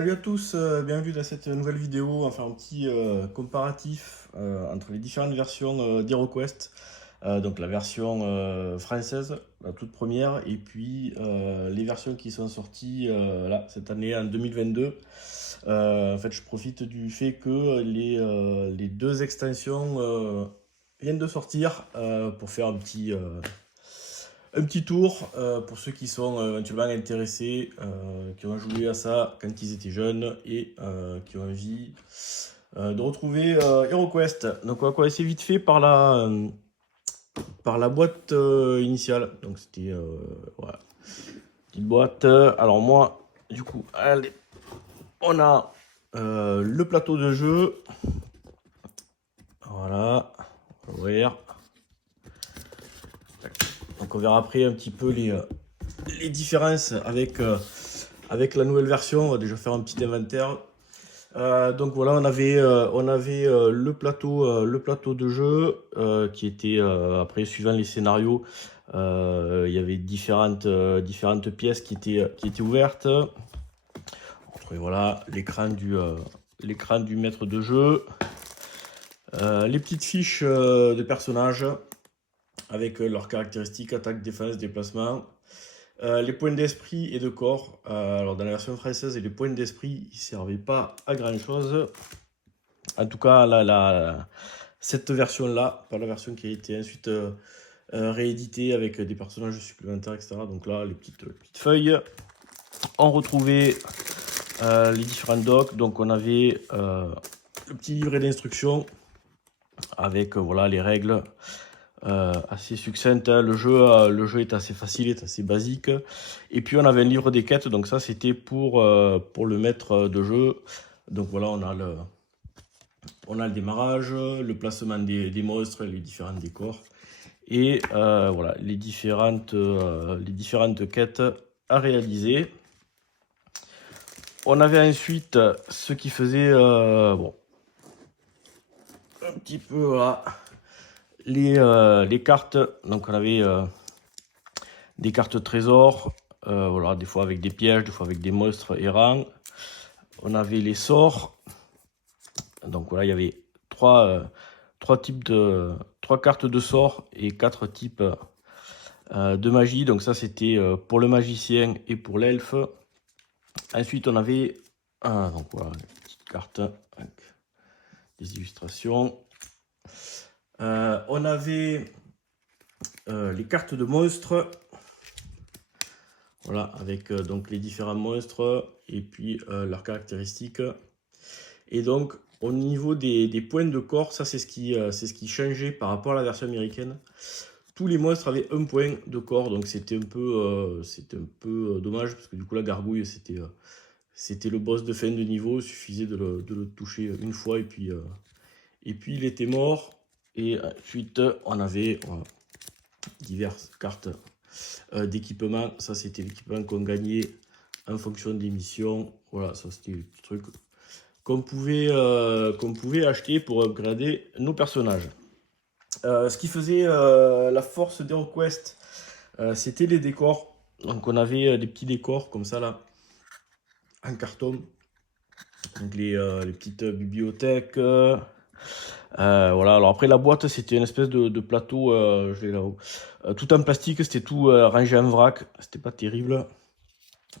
Salut à tous, bienvenue dans cette nouvelle vidéo. On va faire un petit comparatif entre les différentes versions d'HeroQuest. Donc la version française, la toute première, et puis les versions qui sont sorties là, cette année en 2022. En fait, je profite du fait que les deux extensions viennent de sortir pour faire un petit tour pour ceux qui sont éventuellement intéressés, qui ont joué à ça quand ils étaient jeunes et qui ont envie de retrouver HeroQuest. Donc on va commencer vite fait par la boîte initiale. Donc c'était voilà, petite boîte. Alors moi, du coup, allez, on a le plateau de jeu. Voilà, on va ouvrir. Donc on verra après un petit peu les différences avec la nouvelle version. On va déjà faire un petit inventaire. Donc voilà, on avait le plateau de jeu qui était après suivant les scénarios, il y avait différentes pièces qui étaient ouvertes. Et voilà l'écran du maître de jeu, les petites fiches de personnages avec leurs caractéristiques, attaque, défense, déplacement. Les points d'esprit et de corps. Alors dans la version française, les points d'esprit ne servaient pas à grand chose. En tout cas, cette version-là, pas la version qui a été ensuite rééditée avec des personnages supplémentaires, etc. Donc là, les petites feuilles. On retrouvait les différents docs. Donc on avait le petit livret d'instructions avec voilà, les règles. Assez succincte, hein. Le jeu est assez facile, est assez basique. Et puis on avait un livre des quêtes, donc ça c'était pour le maître de jeu. Donc voilà, on a le démarrage, le placement des monstres, les différents décors. Et voilà, les différentes quêtes à réaliser. On avait ensuite ce qui faisait, bon, un petit peu, voilà, les cartes. Donc on avait des cartes trésors, voilà, des fois avec des pièges, des fois avec des monstres errants. On avait les sorts. Donc voilà, il y avait trois cartes de sorts et 4 types de magie. Donc ça c'était pour le magicien et pour l'elfe. Ensuite on avait donc voilà, une petite carte avec des illustrations. On avait les cartes de monstres. Voilà, avec donc les différents monstres et puis leurs caractéristiques. Et donc, au niveau des points de corps, ça c'est ce qui changeait par rapport à la version américaine. Tous les monstres avaient un point de corps, donc c'était un peu dommage, parce que du coup la gargouille, c'était le boss de fin de niveau. Il suffisait de le toucher une fois, et puis il était mort. Et ensuite, on avait diverses cartes d'équipement. Ça c'était l'équipement qu'on gagnait en fonction des missions. Voilà, ça c'était le petit truc qu'on pouvait acheter pour upgrader nos personnages. Ce qui faisait la force d'HeroQuest, c'était les décors. Donc on avait des petits décors comme ça là, en carton. Donc les petites bibliothèques. Voilà, alors après la boîte c'était une espèce de plateau, je l'ai là-haut, tout en plastique, c'était tout rangé en vrac, c'était pas terrible.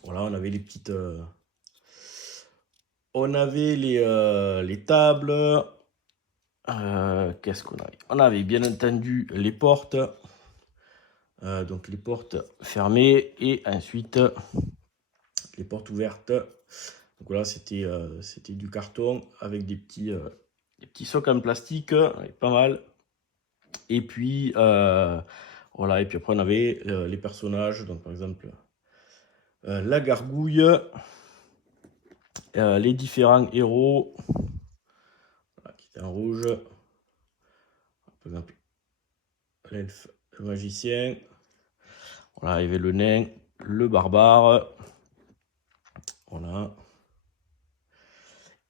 Voilà, on avait les petites... on avait les tables. Qu'est-ce qu'on avait? On avait bien entendu les portes. Donc les portes fermées et ensuite les portes ouvertes. Donc voilà, c'était du carton avec des petits socles en plastique, pas mal. Et puis voilà, et puis après on avait les personnages, donc par exemple la gargouille, les différents héros, voilà, qui étaient en rouge, par exemple l'elfe, le magicien, voilà, il y avait le nain, le barbare, voilà.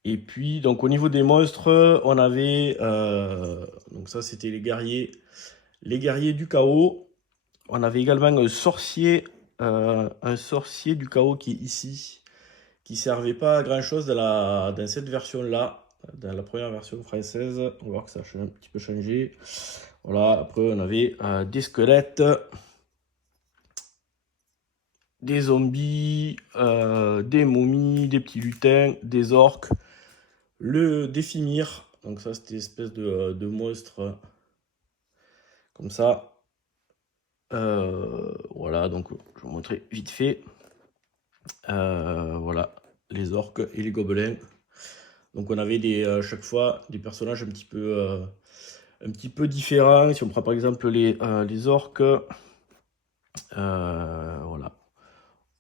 Et puis donc au niveau des monstres, on avait donc ça c'était les guerriers du chaos. On avait également un sorcier du chaos qui est ici, qui servait pas à grand chose dans cette version là, dans la première version française. On va voir que ça a un petit peu changé. Voilà, après on avait des squelettes, des zombies, des momies, des petits lutins, des orques, des Fimir. Donc ça c'était une espèce de monstre comme ça. Voilà, donc je vais vous montrer vite fait. Voilà, les orques et les gobelins. Donc on avait chaque fois des personnages un petit peu différents. Si on prend par exemple les orques, voilà,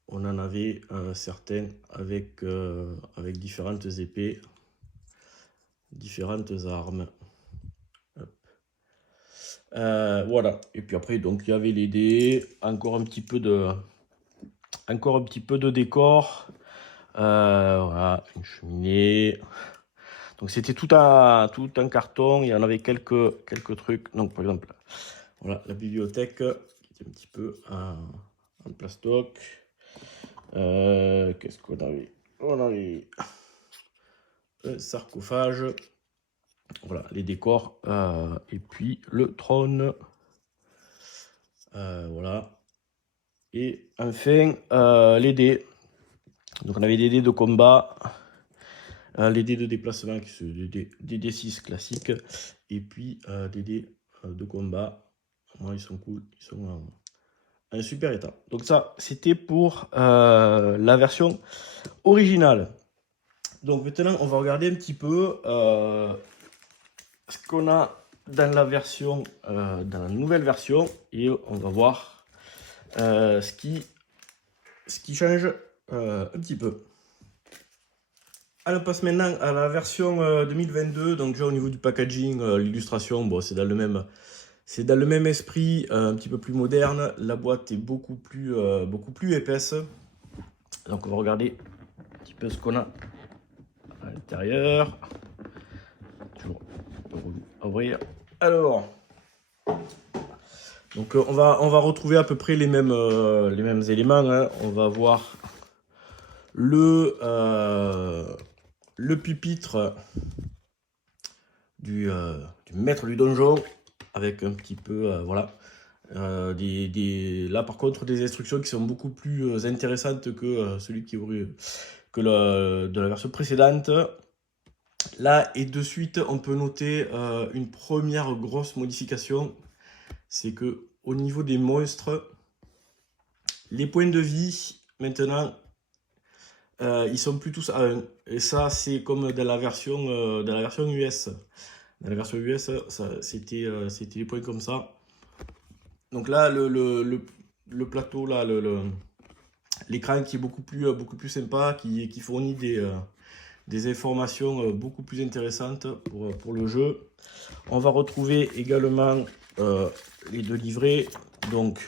on en avait certains avec différentes épées, différentes armes. Voilà, et puis après donc il y avait les dés, encore un petit peu de décor. Voilà, une cheminée. Donc c'était tout un carton, il y en avait quelques trucs. Donc par exemple, voilà la bibliothèque qui était un petit peu en plastoc. Qu'est-ce qu'on avait? On avait un sarcophage. Voilà, les décors. Et puis le trône. Voilà. Et enfin, les dés. Donc on avait des dés de combat. Les dés de déplacement qui sont des D6 classiques. Et puis des dés de combat. Moi, ils sont cool. Ils sont en un super état. Donc ça, c'était pour la version originale. Donc maintenant, on va regarder un petit peu ce qu'on a dans la version, dans la nouvelle version, et on va voir ce qui change un petit peu. Alors, on passe maintenant à la version 2022. Donc déjà au niveau du packaging, l'illustration, bon, c'est dans le même esprit, un petit peu plus moderne. La boîte est beaucoup plus épaisse. Donc on va regarder un petit peu ce qu'on a à l'intérieur. Toujours à ouvrir. Alors, donc on va retrouver à peu près les mêmes éléments. Hein. On va avoir le pupitre du maître du donjon avec un petit peu voilà. Là par contre des instructions qui sont beaucoup plus intéressantes que celui de la version précédente. Là et de suite on peut noter une première grosse modification, c'est que au niveau des monstres, les points de vie maintenant ils sont plus tous à 1, et ça c'est comme dans la version US. Dans la version US, c'était les points comme ça. Donc là, le plateau, là, l'écran qui est beaucoup plus sympa, qui fournit des informations beaucoup plus intéressantes pour le jeu. On va retrouver également les deux livrets. Donc,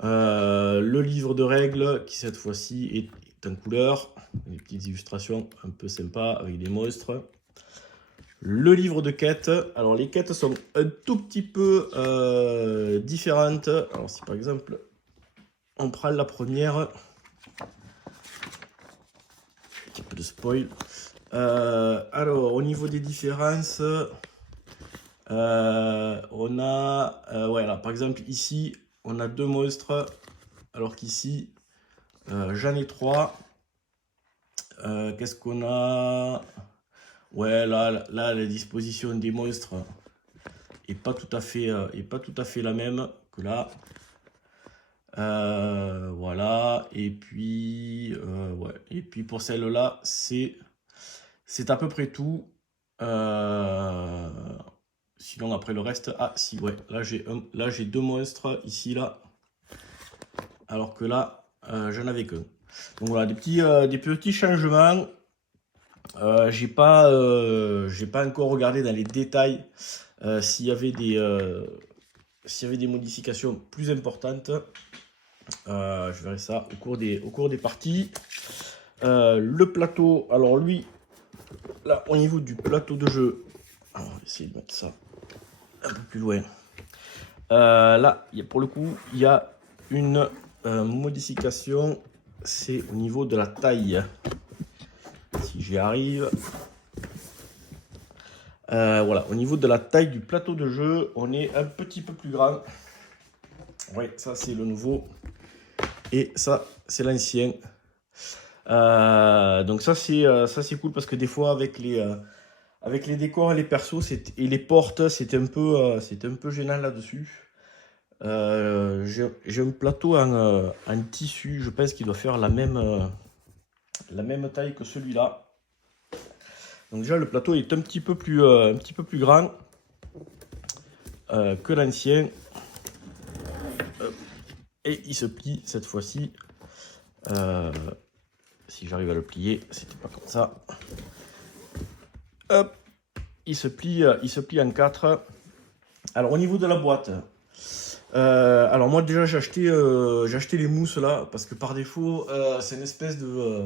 le livre de règles qui cette fois-ci est en couleur, des petites illustrations un peu sympas avec des monstres. Le livre de quêtes, alors les quêtes sont un tout petit peu différentes. Alors si par exemple on prend la première, un petit peu de spoil. Alors au niveau des différences, on a, ouais, là, par exemple ici on a 2 monstres, alors qu'ici j'en ai 3. Qu'est-ce qu'on a? Ouais, là, la disposition des monstres est pas tout à fait la même que là. Voilà. Et puis, ouais. Et puis pour celle-là, c'est à peu près tout. Sinon après le reste, ah si, ouais. Là j'ai 2 monstres ici là, alors que là j'en avais qu'un. Donc voilà, des petits changements. J'ai pas encore regardé dans les détails s'il y avait des modifications plus importantes. Je verrai ça au cours des parties. Le plateau, alors lui, là au niveau du plateau de jeu, on va essayer de mettre ça un peu plus loin. Là, pour le coup, il y a une modification, c'est au niveau de la taille. Si j'y arrive. Voilà, au niveau de la taille du plateau de jeu, on est un petit peu plus grand. Oui, ça c'est le nouveau. Et ça, c'est l'ancien. Donc ça c'est cool parce que des fois avec les décors et les persos et les portes, c'était un peu gênant là-dessus. J'ai un plateau en tissu, je pense qu'il doit faire la même taille que celui-là. Donc déjà le plateau est un petit peu plus grand que l'ancien. Et il se plie cette fois-ci. Si j'arrive à le plier, c'était pas comme ça. Hop, il se plie en 4. Alors au niveau de la boîte, alors moi déjà j'ai acheté les mousses là parce que par défaut c'est une espèce de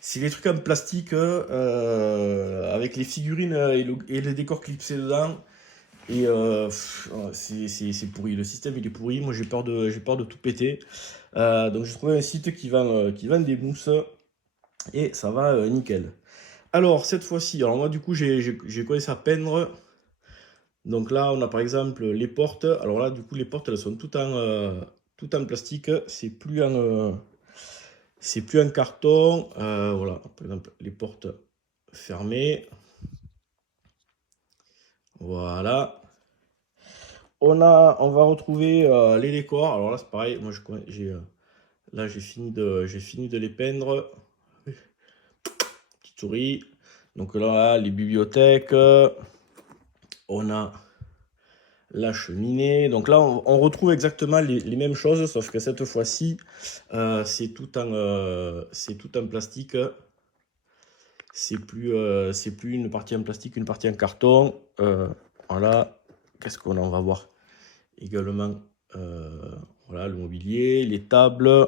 c'est les trucs en plastique avec les figurines et les décors clipsés dedans. Et c'est pourri, le système il est pourri, moi j'ai peur de tout péter. Donc j'ai trouvé un site qui vend des mousses et ça va nickel. Alors cette fois-ci, alors moi du coup j'ai commencé à peindre. Donc là on a par exemple les portes. Alors là du coup les portes elles sont toutes en plastique, c'est plus en carton. Voilà, par exemple les portes fermées. Voilà. On va retrouver les décors. Alors là c'est pareil, moi là j'ai fini de les peindre. Petite souris. Donc là les bibliothèques. On a la cheminée. Donc là on retrouve exactement les mêmes choses, sauf que cette fois-ci c'est tout en plastique. C'est plus une partie en plastique, une partie en carton. Voilà. Qu'est-ce qu'on en va voir également? Voilà, le mobilier, les tables.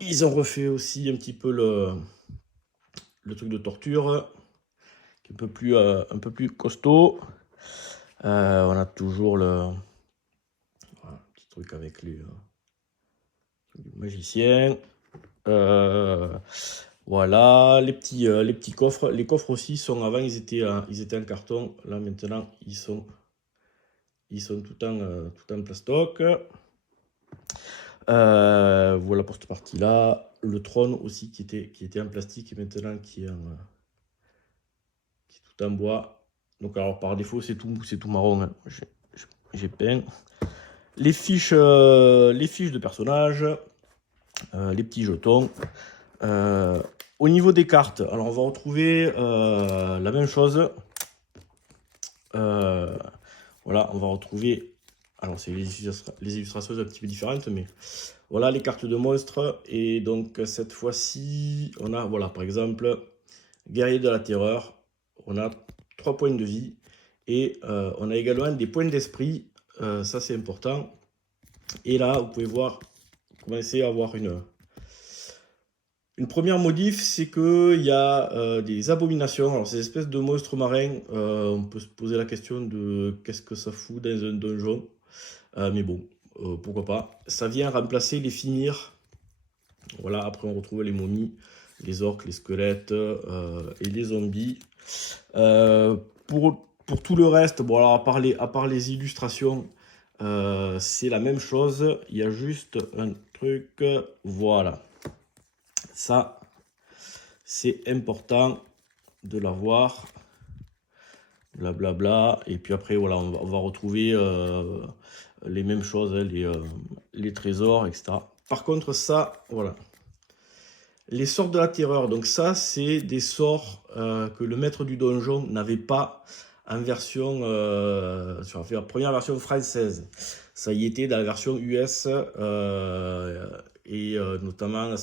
Ils ont refait aussi un petit peu le truc de torture, qui est un peu plus costaud. On a toujours voilà, petit truc avec les magiciens. Voilà, les petits coffres. Les coffres aussi sont, avant ils étaient en carton. Là maintenant ils sont tout en plastoc. Voilà pour cette partie là. Le trône aussi qui était en plastique et maintenant qui est tout en bois. Donc alors par défaut c'est tout marron, hein. J'ai peint les fiches de personnages, les petits jetons. Au niveau des cartes, alors on va retrouver la même chose. Voilà, on va retrouver, alors c'est les illustrations un petit peu différentes, mais voilà les cartes de monstres. Et donc cette fois-ci on a, voilà, par exemple guerrier de la terreur, on a 3 points de vie et on a également des points d'esprit. Ça c'est important. Et là vous pouvez voir, commencer à avoir une première modif, c'est qu'il y a des abominations. Alors ces espèces de monstres marins, on peut se poser la question de qu'est-ce que ça fout dans un donjon. Mais bon, pourquoi pas. Ça vient remplacer les finir. Voilà, après on retrouve les momies, les orques, les squelettes et les zombies. Pour tout le reste, bon alors à part les illustrations, c'est la même chose. Il y a juste un truc, voilà. Ça, c'est important de l'avoir. Blablabla. Et puis après, voilà, on va retrouver les mêmes choses, hein, les trésors, etc. Par contre, ça, voilà. Les sorts de la terreur. Donc ça, c'est des sorts que le maître du donjon n'avait pas en version... sur la première version française. Ça y était dans la version US. Et notamment,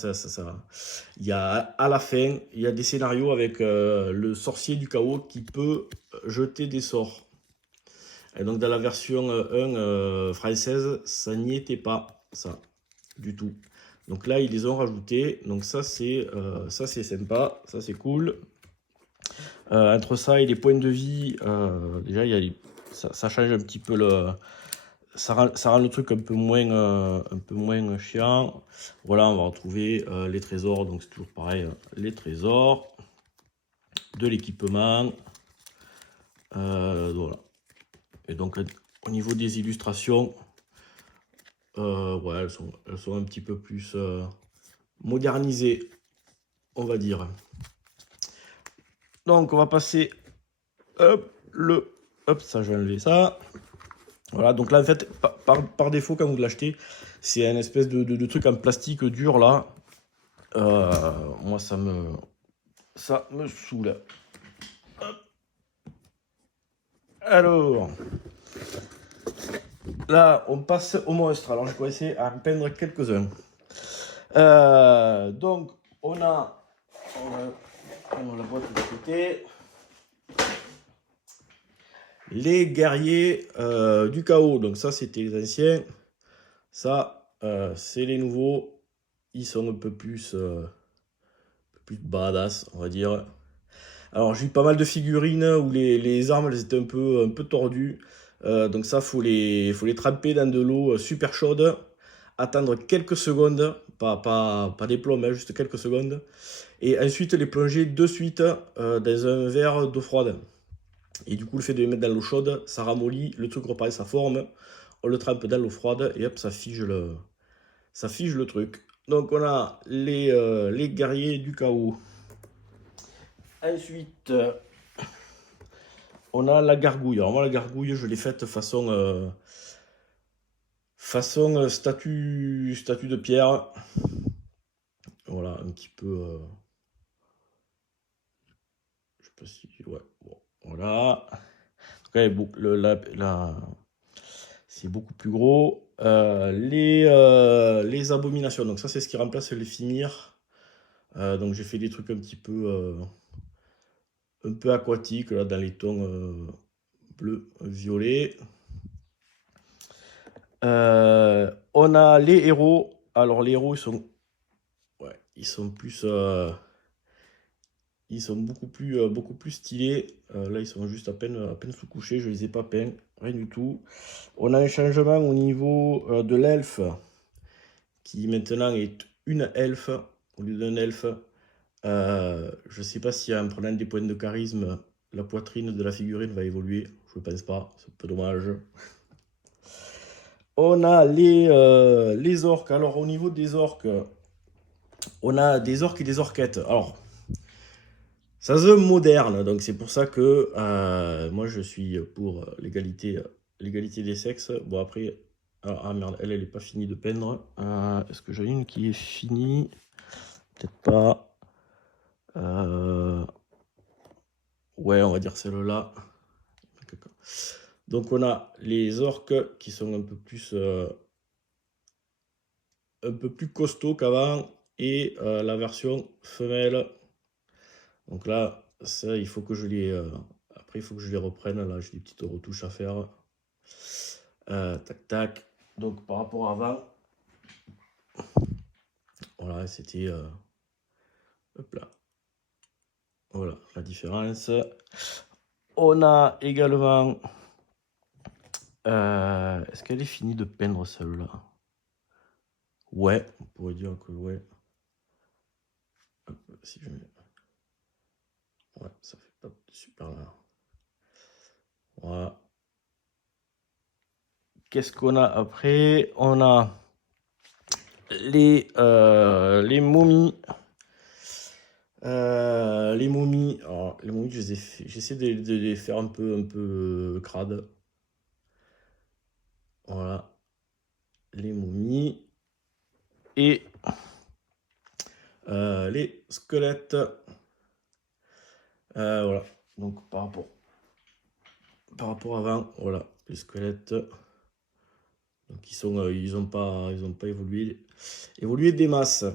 il y a, à la fin, il y a des scénarios avec le sorcier du chaos qui peut jeter des sorts. Et donc dans la version 1 française, ça n'y était pas, ça, du tout. Donc là, ils les ont rajoutés. Donc ça, c'est sympa, ça c'est cool. Entre ça et les points de vie, déjà, ça change un petit peu ça rend le truc un peu moins chiant. Voilà, on va retrouver les trésors, donc c'est toujours pareil, les trésors de l'équipement. Voilà. Et donc au niveau des illustrations, ouais, elles sont un petit peu plus modernisées, on va dire. Donc on va passer, hop, ça je vais enlever ça. Voilà, donc là en fait, par défaut quand vous l'achetez, c'est un espèce de truc en plastique dur là. Moi ça me saoule. Hop. Alors, là on passe au monstre. Alors je vais essayer à en peindre quelques-uns. Donc on va prendre la boîte de côté. Les guerriers du chaos. Donc ça c'était les anciens. Ça c'est les nouveaux. Ils sont un peu plus badass, on va dire. Alors j'ai eu pas mal de figurines où les armes elles étaient un peu tordues. Donc ça faut les tremper dans de l'eau super chaude. Attendre quelques secondes, pas des plombs, hein, juste quelques secondes. Et ensuite les plonger de suite dans un verre d'eau froide. Et du coup le fait de les mettre dans l'eau chaude, ça ramollit, le truc reprend sa forme. On le trempe dans l'eau froide et hop, ça fige le truc. Donc on a les guerriers du chaos. Ensuite, on a la gargouille. Alors moi, la gargouille, je l'ai faite façon statue de pierre. Voilà, un petit peu... je sais pas si... Ouais, bon, voilà. En tout cas, c'est beaucoup plus gros. Les abominations. Donc ça, c'est ce qui remplace les Fimir. Donc j'ai fait des trucs un peu aquatiques, là, dans les tons bleu, violet. On a les héros. Alors les héros, ils sont plus, ils sont beaucoup plus stylés. Là, ils sont juste à peine sous couché. Je les ai pas peints, rien du tout. On a un changement au niveau de l'elfe, qui maintenant est une elfe au lieu d'un elfe. Je sais pas si en prenant des points de charisme, la poitrine de la figurine va évoluer. Je pense pas, c'est un peu dommage. On a les orques. Alors, au niveau des orques, on a des orques et des orquettes. Alors, ça se moderne, donc c'est pour ça que moi je suis pour l'égalité des sexes. Bon, après, ah merde, elle est pas finie de peindre. Est-ce que j'en ai une qui est finie? Peut-être pas. Ouais, on va dire celle-là. Donc, on a les orques qui sont un peu plus costauds qu'avant et la version femelle. Donc là, ça, il faut que je les... après, il faut que je les reprenne. Là, j'ai des petites retouches à faire. Tac, tac. Donc, par rapport à avant, voilà, c'était... hop là. Voilà, la différence. On a également... est-ce qu'elle est finie de peindre, celle-là? Ouais, on pourrait dire que ouais. Hop, si je mets... Ouais, ça fait pas super là. Voilà. Qu'est-ce qu'on a après? On a les momies. Les momies, alors, les momies, j'essaie de les faire un peu crades. Voilà, les momies. Et les squelettes. Voilà, donc par rapport à avant, voilà, les squelettes. Donc ils ont pas évolué des masses.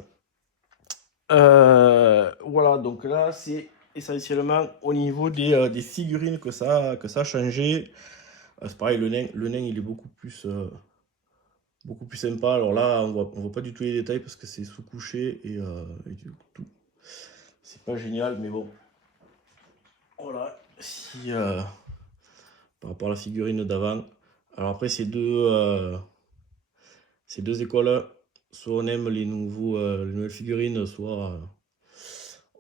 Voilà, donc là, c'est essentiellement au niveau des figurines que ça a changé. C'est pareil, le nain, il est beaucoup plus sympa. Alors là, on voit pas du tout les détails parce que c'est sous-couché et du tout. C'est pas génial, mais bon. Voilà, si par rapport à la figurine d'avant, Alors après, ces deux écoles, soit on aime les nouvelles figurines, soit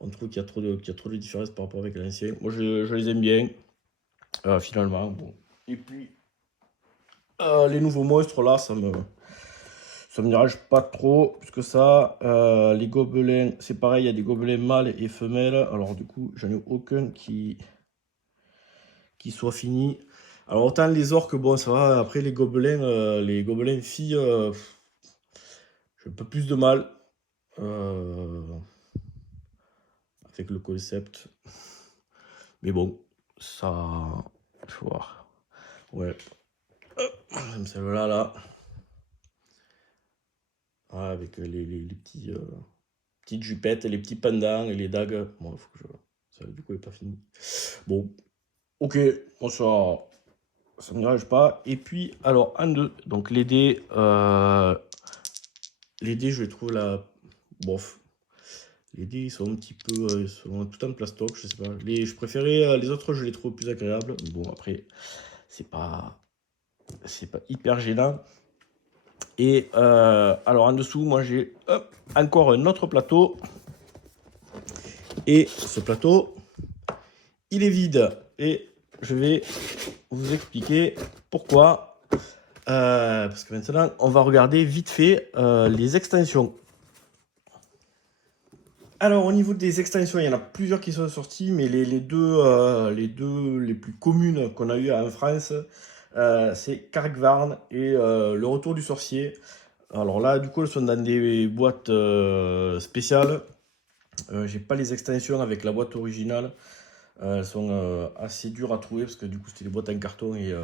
on trouve qu'il y a trop de différences par rapport avec l'ancien. Moi, je les aime bien, finalement. Bon. Et puis, les nouveaux monstres, là, ça me dérange pas trop, plus que ça. Les gobelins, c'est pareil, il y a des gobelins mâles et femelles. Alors, du coup, j'en ai aucun qui soit fini. Alors, autant les orques, bon, ça va. Après, les gobelins filles, j'ai un peu plus de mal avec le concept. Mais bon, ça. Faut voir. Ouais. Comme celle-là, là. Ouais, avec les petites jupettes, et les petits pendants et les dagues. Bon, faut que je. Ça, du coup, n'est pas fini. Bon, ok. Bon, ça me dérange pas. Et puis, alors, un, deux. Donc, les dés, je les trouve là. Bof. Les dés, ils sont un petit peu. Ils sont tout en plastoc, je sais pas. Je préférais. Les autres, je les trouve plus agréables. Bon, après, c'est pas. C'est pas hyper gênant. Et alors en dessous, moi j'ai encore un autre plateau. Et ce plateau, il est vide. Et je vais vous expliquer pourquoi. Parce que maintenant, on va regarder vite fait les extensions. Alors au niveau des extensions, il y en a plusieurs qui sont sorties, mais les deux les plus communes qu'on a eu en France, c'est Kargvarn et le Retour du Sorcier. Alors là, du coup, elles sont dans des boîtes spéciales. J'ai pas les extensions avec la boîte originale. Elles sont assez dures à trouver parce que du coup, c'était des boîtes en carton et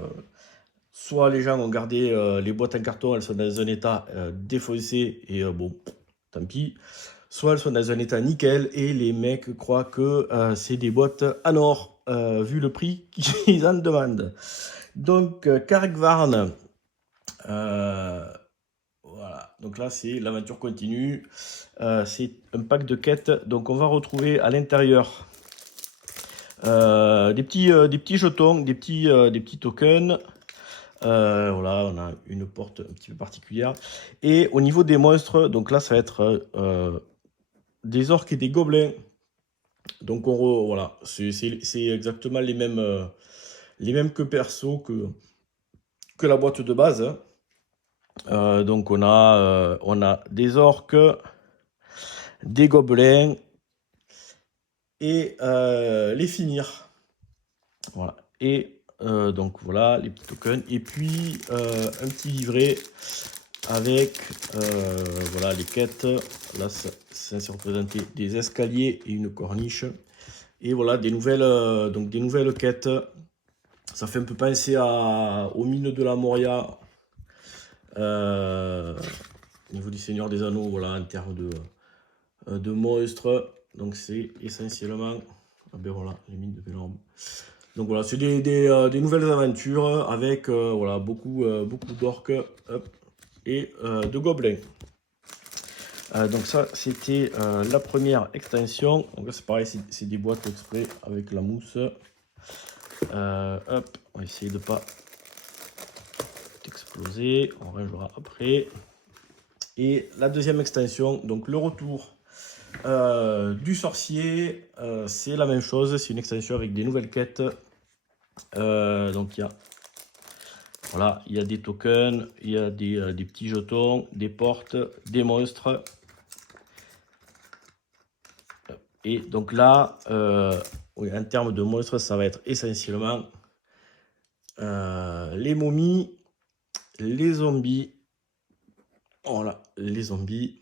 soit les gens ont gardé les boîtes en carton, elles sont dans un état défoncé et bon, tant pis. Soit elles sont dans un état nickel et les mecs croient que c'est des boîtes en or vu le prix qu'ils en demandent. Donc, Kargvarn. Voilà, donc là c'est l'aventure continue, c'est un pack de quêtes, donc on va retrouver à l'intérieur des petits jetons, des petits tokens, voilà, on a une porte un petit peu particulière, et au niveau des monstres, donc là ça va être des orques et des gobelins, donc voilà, c'est exactement les mêmes que perso que la boîte de base, hein. Donc on a des orques, des gobelins et les finir. Voilà. Et donc voilà les petits tokens. Et puis un petit livret avec voilà les quêtes. Là, ça c'est représenté des escaliers et une corniche. Et voilà des nouvelles quêtes. Ça fait un peu penser aux mines de la Moria. Au niveau du Seigneur des Anneaux, voilà, en termes de monstres. Donc c'est essentiellement ben voilà, les mines de Vélorbe. Donc voilà, c'est des nouvelles aventures avec voilà, beaucoup d'orques et de gobelins. Donc ça, c'était la première extension. Donc là, c'est pareil, c'est des boîtes exprès avec la mousse. Hop, on va essayer de ne pas exploser. On rangera après. Et la deuxième extension, donc le retour du sorcier, c'est la même chose, c'est une extension avec des nouvelles quêtes. Donc il y a des tokens, il y a des petits jetons, des portes, des monstres. Et donc là, oui, en termes de monstres, ça va être essentiellement les momies, les zombies, voilà, les zombies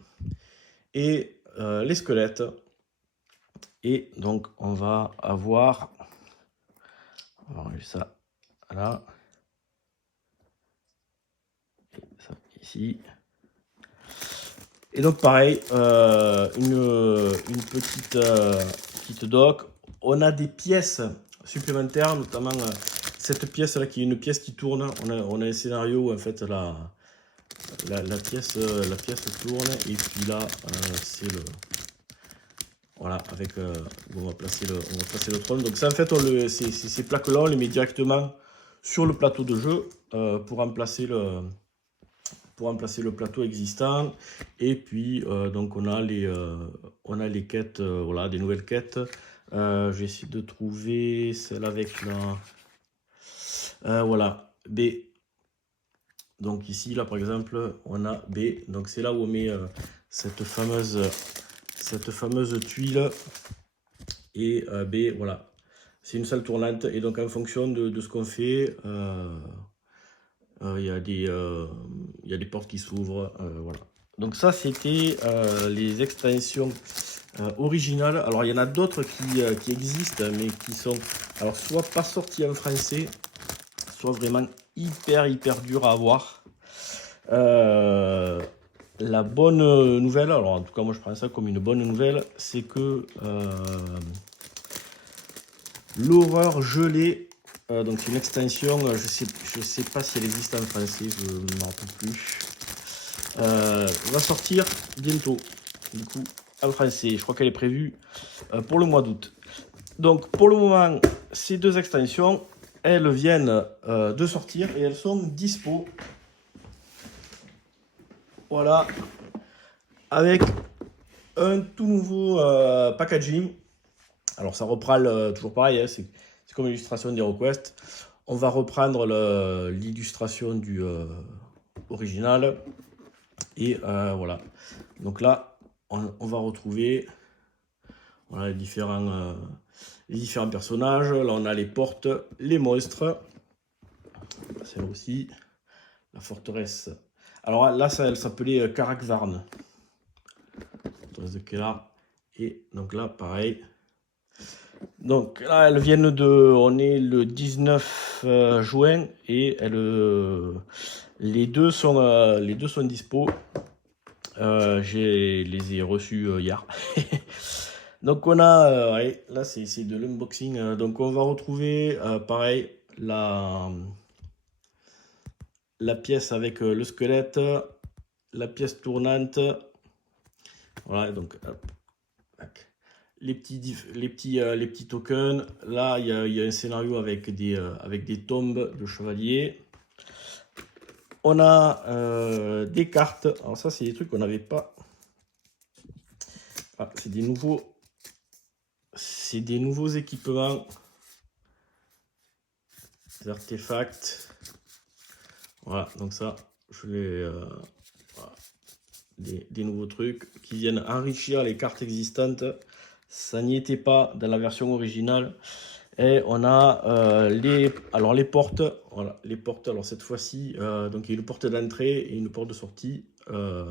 et les squelettes. Et donc on va avoir ça là. Et ça ici. Et donc pareil, une petite doc. On a des pièces supplémentaires, notamment cette pièce là qui est une pièce qui tourne. On a un scénario où en fait la pièce tourne et puis là c'est le voilà avec on va placer le trône. Donc ça en fait ces plaques là on les met directement sur le plateau de jeu pour remplacer le plateau existant. Et puis donc on a les quêtes, voilà, des nouvelles quêtes. Je vais essayer de trouver celle avec la voilà, B. Donc ici là par exemple on a B, donc c'est là où on met cette fameuse tuile. Et B, voilà, c'est une salle tournante. Et donc en fonction de ce qu'on fait, il y a des portes qui s'ouvrent, voilà. Donc ça c'était les extensions originales. Alors il y en a d'autres qui existent, mais qui sont alors soit pas sortis en français, soit vraiment hyper dur à avoir. La bonne nouvelle, alors en tout cas moi je prends ça comme une bonne nouvelle, c'est que l'horreur gelée, donc c'est une extension, je sais pas si elle existe en français, je ne m'en rappelle plus, va sortir bientôt, du coup en français. Je crois qu'elle est prévue pour le mois d'août. Donc pour le moment, ces deux extensions, elles viennent de sortir et elles sont dispo. Voilà, avec un tout nouveau packaging. Alors ça reprend toujours pareil, hein, c'est comme l'illustration d'HeroQuest. On va reprendre l'illustration du original. Et voilà. Donc là, on va retrouver voilà, les différents personnages. Là, on a les portes, les monstres. Celle aussi, la forteresse. Alors là, ça, elle s'appelait Karakvarn. Forteresse de Kela. Et donc là, pareil. Donc là, elles viennent on est le 19 juin et les deux sont dispo. Je les ai reçus hier. Donc on a, ouais, là c'est de l'unboxing. Donc on va retrouver pareil la pièce avec le squelette, la pièce tournante. Voilà, donc hop. Les petits tokens. Là, il y a un scénario avec des tombes de chevaliers. On a des cartes. Alors ça, c'est des trucs qu'on n'avait pas. Ah, c'est des nouveaux équipements. Des artefacts. Voilà, donc ça, je vais... voilà. Des nouveaux trucs qui viennent enrichir les cartes existantes. Ça n'y était pas dans la version originale. Et on a les portes. Voilà, les portes. Alors cette fois-ci, donc il y a une porte d'entrée et une porte de sortie. Il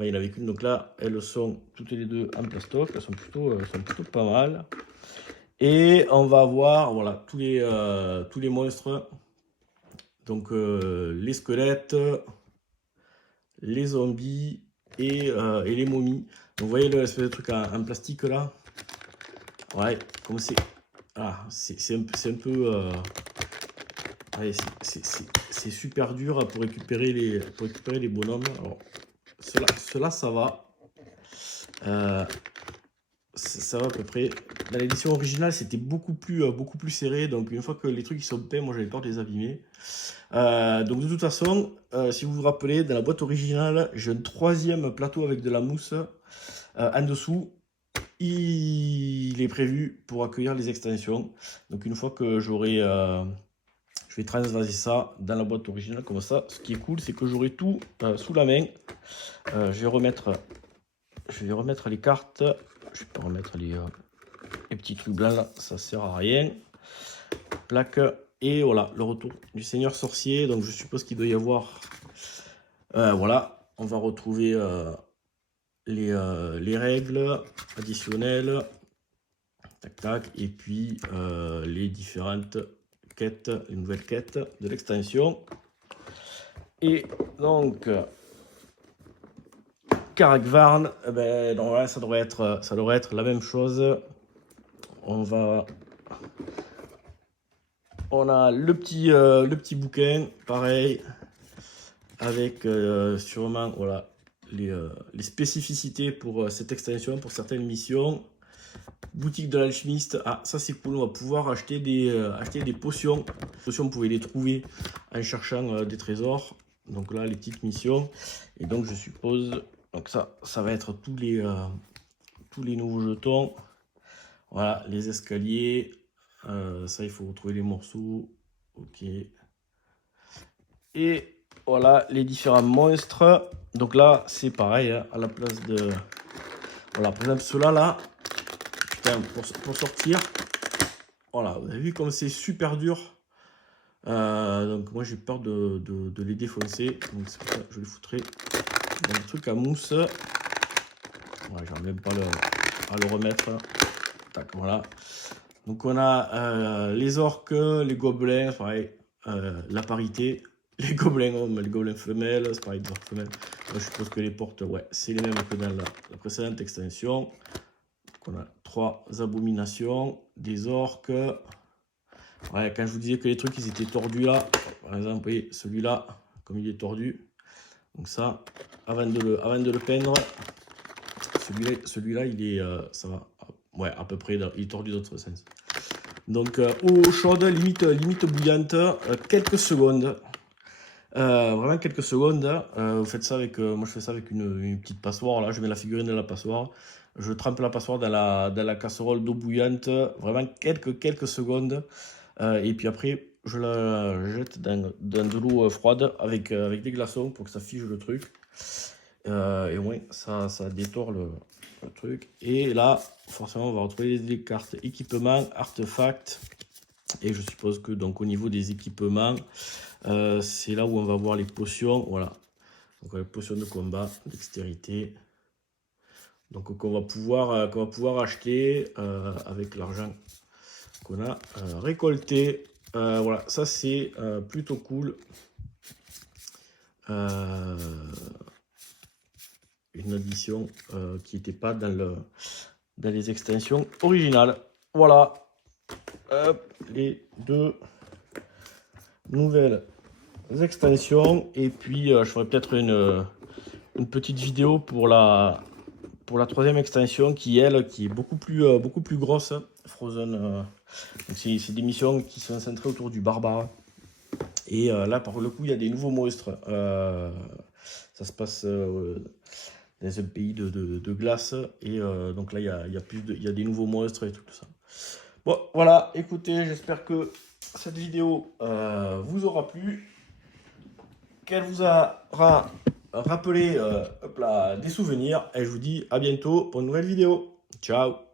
n'y en avait qu'une. Donc là, elles sont toutes les deux en plastoc. Elles sont plutôt pas mal. Et on va avoir voilà, tous les monstres. Donc les squelettes, les zombies et les momies. Donc vous voyez l'espèce de truc en plastique là. Ouais, comme c'est... Ah, c'est un peu... ouais, c'est super dur pour récupérer les bonhommes. Alors, cela ça va. Ça va à peu près. Dans l'édition originale, c'était beaucoup plus serré. Donc une fois que les trucs ils sont peints, moi j'avais peur de les abîmer. Donc de toute façon, si vous vous rappelez, dans la boîte originale, j'ai un troisième plateau avec de la mousse en dessous. Il est prévu pour accueillir les extensions. Donc une fois que je vais transvaser ça dans la boîte originale comme ça. Ce qui est cool, c'est que j'aurai tout sous la main. Je vais remettre les cartes. Je vais pas remettre les petits trucs blancs là, ça sert à rien. Plaque. Et voilà, le retour du Seigneur Sorcier. Donc je suppose qu'il doit y avoir... voilà, on va retrouver les règles additionnelles. Tac, tac. Et puis les différentes quêtes, les nouvelles quêtes de l'extension. Et donc... Karakvarn, ben, donc là, ça devrait être la même chose. On a le petit bouquin, pareil, avec sûrement voilà, les spécificités pour cette extension, pour certaines missions. Boutique de l'alchimiste. Ah, ça c'est cool, on va pouvoir acheter des potions. Les potions, vous pouvez les trouver en cherchant des trésors. Donc là, les petites missions. Et donc je suppose, donc ça va être tous les nouveaux jetons. Voilà, les escaliers. Ça, il faut retrouver les morceaux. Ok. Et voilà, les différents monstres. Donc là, c'est pareil, hein, à la place de... Voilà, par exemple, ceux-là, là, putain, pour sortir, voilà, vous avez vu comme c'est super dur. Donc moi, j'ai peur de les défoncer. Donc c'est pour ça que je les foutrai dans le truc à mousse. Ouais, j'arrive même pas à le remettre. Tac, voilà. Donc on a les orques, les gobelins, pareil, la parité. Les gobelins hommes, les gobelins femelles, c'est pareil, des orques femelles. Moi, je suppose que les portes, ouais, c'est les mêmes que dans la précédente extension. Donc on a 3 abominations, des orques. Ouais, quand je vous disais que les trucs, ils étaient tordus là, par exemple, vous voyez, celui-là, comme il est tordu. Donc ça, avant de le peindre, celui-là, il est, ça va, ouais, à peu près, il est tordu dans l'autre sens. Donc eau chaude, limite bouillante, quelques secondes. Vraiment quelques secondes. Vous faites ça avec, moi je fais ça avec une petite passoire. Là, je mets la figurine dans la passoire. Je trempe la passoire dans la casserole d'eau bouillante. Vraiment quelques secondes. Et puis après, je la jette dans de l'eau froide avec des glaçons pour que ça fige le truc. Et ouais, ça détord le truc. Et là, forcément, on va retrouver les cartes équipement, artefacts. Et je suppose que donc au niveau des équipements, c'est là où on va voir les potions. Voilà. Donc les potions de combat, dextérité. Donc qu'on va pouvoir acheter avec l'argent qu'on a récolté. Voilà, ça c'est plutôt cool. Une addition qui n'était pas dans les extensions originales. Voilà. Hop, les 2 nouvelles extensions. Et puis je ferai peut-être une petite vidéo pour la 3e extension qui est beaucoup plus grosse. Frozen. C'est des missions qui sont centrées autour du barbare. Et là, par le coup, il y a des nouveaux monstres. Ça se passe dans un pays de glace. Et donc là, il y a des nouveaux monstres et tout ça. Bon, voilà. Écoutez, j'espère que cette vidéo vous aura plu. Qu'elle vous aura rappelé des souvenirs. Et je vous dis à bientôt pour une nouvelle vidéo. Ciao!